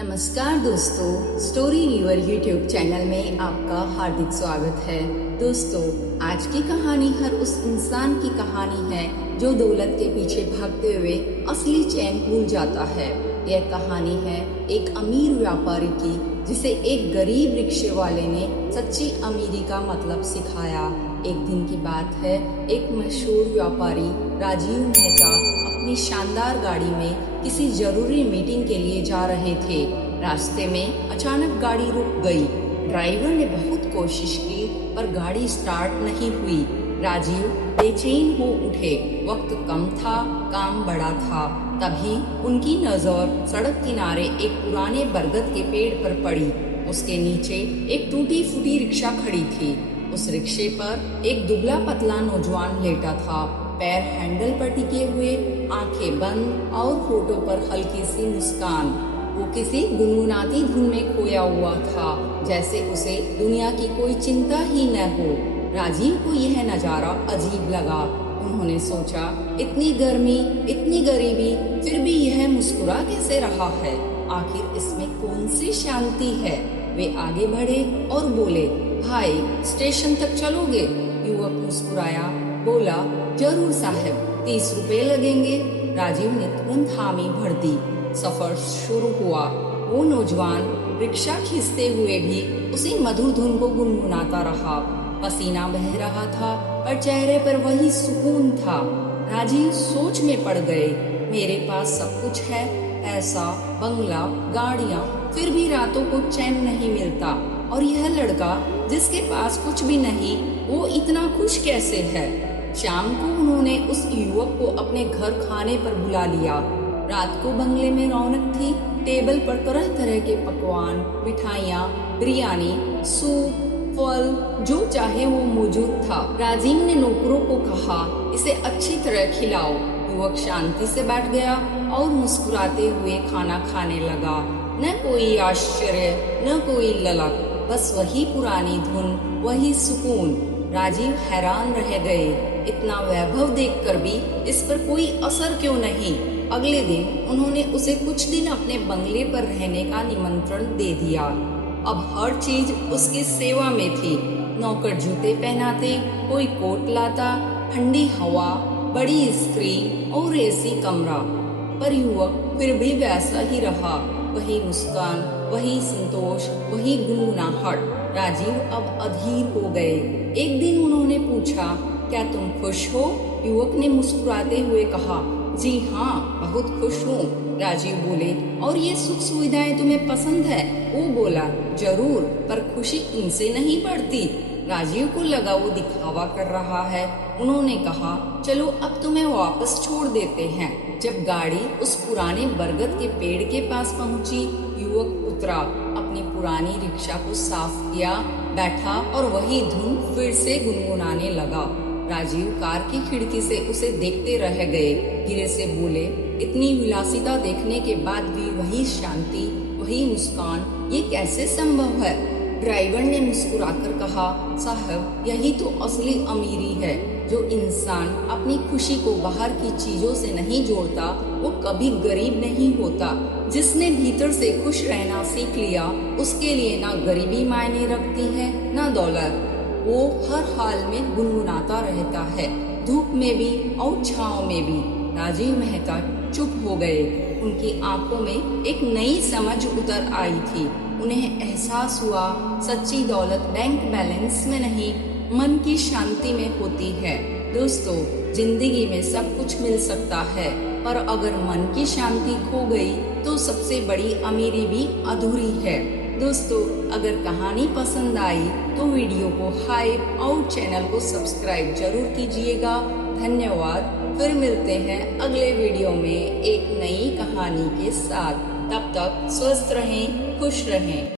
नमस्कार दोस्तों, story viewer YouTube channel में आपका हार्दिक स्वागत है। दोस्तों, आज की कहानी हर उस इंसान की कहानी है जो दौलत के पीछे भागते हुए असली चैन भूल जाता है। यह कहानी है एक अमीर व्यापारी की, जिसे एक गरीब रिक्शे वाले ने सच्ची अमीरी का मतलब सिखाया। एक दिन की बात है, एक मशहूर व्यापारी राजीव मेहता अपनी शानदार गाड़ी में किसी जरूरी मीटिंग के लिए जा रहे थे। रास्ते में अचानक गाड़ी रुक गई। ड्राइवर ने बहुत कोशिश की पर गाड़ी स्टार्ट नहीं हुई। राजीव बेचैन हो उठे। वक्त कम था, काम बड़ा था। तभी उनकी नजर सड़क किनारे एक पुराने बरगद के पेड़ पर पड़ी। उसके नीचे एक टूटी फूटी रिक्शा खड़ी थी। उस रिक्शे पर एक दुबला पतला नौजवान लेटा था, पैर हैंडल पर टिके हुए, आंखें बंद और होठों पर हल्की सी मुस्कान। वो किसी गुनगुनाती धुन में खोया हुआ था, जैसे उसे दुनिया की कोई चिंता ही न हो। राजीव को यह नजारा अजीब लगा। उन्होंने सोचा, इतनी गर्मी, इतनी गरीबी, फिर भी यह मुस्कुरा कैसे रहा है? आखिर इसमें कौन सी शांति है? वे आगे बढ़े और बोले, भाई, स्टेशन तक चलोगे? युवक मुस्कुराया, बोला, जरूर साहब, 30 रुपए लगेंगे। राजीव ने तुरंत हामी भर दी। सफर शुरू हुआ। वो नौजवान रिक्शा खींचते हुए भी उसी मधुर धुन को गुनगुनाता रहा। पसीना बह रहा था पर चेहरे पर वही सुकून था। राजीव सोच में पड़ गए। मेरे पास सब कुछ है, पैसा, बंगला, गाड़ियाँ, फिर भी रातों को चैन नहीं मिलता। और यह लड़का जिसके पास कुछ भी नहीं, वो इतना खुश कैसे है? शाम को उन्होंने उस युवक को अपने घर खाने पर बुला लिया। रात को बंगले में रौनक थी। टेबल पर तरह तरह के पकवान, मिठाइयाँ, बिरयानी, सूप, फल, जो चाहे वो मौजूद था। राजीव ने नौकरों को कहा, इसे अच्छी तरह खिलाओ। युवक शांति से बैठ गया और मुस्कुराते हुए खाना खाने लगा। न कोई आश्चर्य, न कोई ललक, बस वही पुरानी धुन, वही सुकून। राजीव हैरान रह गए। इतना वैभव देखकर भी इस पर कोई असर क्यों नहीं? अगले दिन उन्होंने उसे कुछ दिन अपने बंगले पर रहने का निमंत्रण दे दिया। अब हर चीज उसकी सेवा में थी। नौकर जूते पहनाते, कोई कोट लाता, ठंडी हवा, बड़ी स्क्रीन और एसी कमरा। पर युवक फिर भी वैसा ही रहा। वही मुस्कान, वही संतोष, वही गुनगुनाहट। राजीव अब अधीर हो गए। एक दिन उन्होंने पूछा, क्या तुम खुश हो? युवक ने मुस्कुराते हुए कहा, जी हाँ, बहुत खुश हूँ। राजीव बोले, और ये सुख सुविधाएं तुम्हें पसंद है? वो बोला, जरूर, पर खुशी इनसे नहीं बढ़ती। राजीव को लगा वो दिखावा कर रहा है। उन्होंने कहा, चलो अब तुम्हें वापस छोड़ देते हैं। जब गाड़ी उस पुराने बरगद के पेड़ के पास पहुंची, युवक उतरा, अपनी पुरानी रिक्शा को साफ किया, बैठा और वही धुन फिर से गुनगुनाने लगा। राजीव कार की खिड़की से उसे देखते रह गए। धीरे से बोले, इतनी विलासिता देखने के बाद भी वही शांति, वही मुस्कान, ये कैसे संभव है? ड्राइवर ने मुस्कुराकर कहा, साहब, यही तो असली अमीरी है। जो इंसान अपनी खुशी को बाहर की चीजों से नहीं जोड़ता, वो कभी गरीब नहीं होता। जिसने भीतर से खुश रहना सीख लिया, उसके लिए ना गरीबी मायने रखती है, ना दौलत। वो हर हाल में गुनगुनाता रहता है, धूप में भी और छांव में भी। राजीव मेहता चुप हो गए। उनकी आंखों में एक नई समझ उतर आई थी। उन्हें एहसास हुआ, सच्ची दौलत बैंक बैलेंस में नहीं, मन की शांति में होती है। दोस्तों, जिंदगी में सब कुछ मिल सकता है, पर अगर मन की शांति खो गई तो सबसे बड़ी अमीरी भी अधूरी है। दोस्तों, अगर कहानी पसंद आई तो वीडियो को हाइप और चैनल को सब्सक्राइब जरूर कीजिएगा। धन्यवाद। फिर मिलते हैं अगले वीडियो में एक नई कहानी के साथ। तब तक स्वस्थ रहें, खुश रहें।